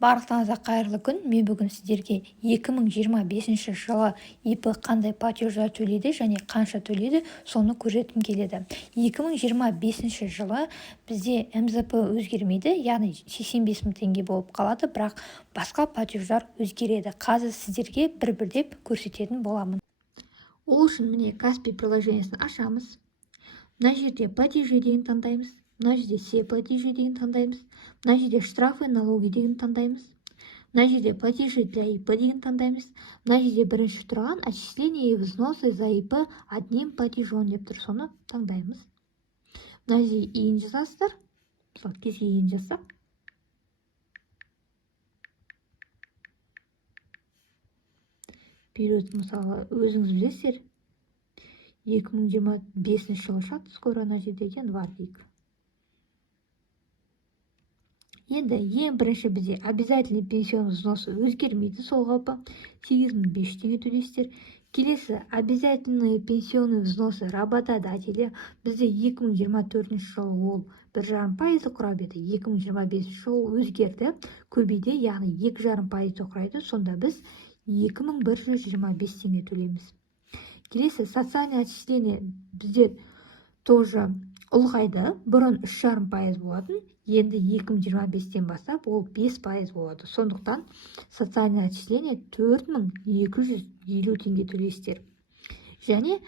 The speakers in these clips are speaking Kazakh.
Барлықтарыңызға қайырлы күн. Мен бүгін сіздерге 2025 жылы ИП қандай платеждар төлейді және қанша төлейді, соны көрсеткім келеді. 2025 жылы бізде МЗП өзгермейді, яғни 85 мың теңге болып қалады, бірақ басқа платеждар өзгереді. Қазір сіздерге бір-бірдеп көрсететін боламын. Ол үшін міне Каспи приложениесін ашамыз. Мына жерде платежи деген таңдаймыз. Мына жерде все платежи деген таңдаймыз. Мына жерде штрафы, налоги деген таңдаймыз. Мына жерде платежи для ИП деген таңдаймыз. Мына жерде бірінші тұрған отчисления и взносы за ИП одним платежом деп тұр, соны таңдаймыз. Мына жерде иін жазасыздар. Мысалы, кез келген жазсақ. Период, мысалы, өзіңіз білесіздер. 2025 жылы шығады, скоро ана жерде январь дейік. Енді ең бірінші бізде обязательный пенсионный взносы өзгермейді, сол қалпы 8500 теңге төлейсіздер. Келесі обязательный пенсионный взносы работодателя бізде 2024 жылы ол 1,5% құрап еді, 2025 жылы өзгерді, көбейді, яғни 2,5% құрайды, сонда біз 2125 теңге төлейміз. Келесі социальное отчисление бізде тоже ұлғайды, бұрын 3,5% болатын, енді 2025-тен бастап ол 5% болады. Сондықтан социальное отчисление 4250 теңге төлейсіздер. Және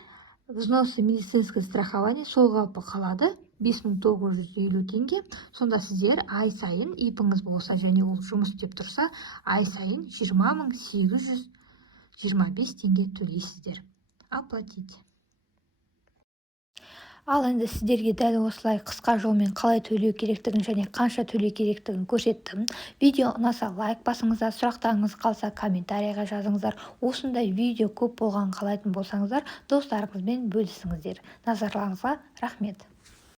взносы медицинское страхование сол қалпы қалады, 5950 теңге. Сонда сіздер ай сайын ИП-іңіз болса және ол жұмыс істеп тұрса, ай сайын 20825 теңге төлейсіздер. Оплатить. Ал енді сіздерге дәл осылай қысқа жолмен қалай төлеу керектігін және қанша төлеу керектігін көрсеттім. Видео ұнаса лайк басыңыздар, сұрақтарыңыз қалса комментарийға жазыңыздар. Осындай видео көп болған қалайтын болсаңыздар, достарыңызбен бөлісіңіздер. Назарларыңызға рахмет.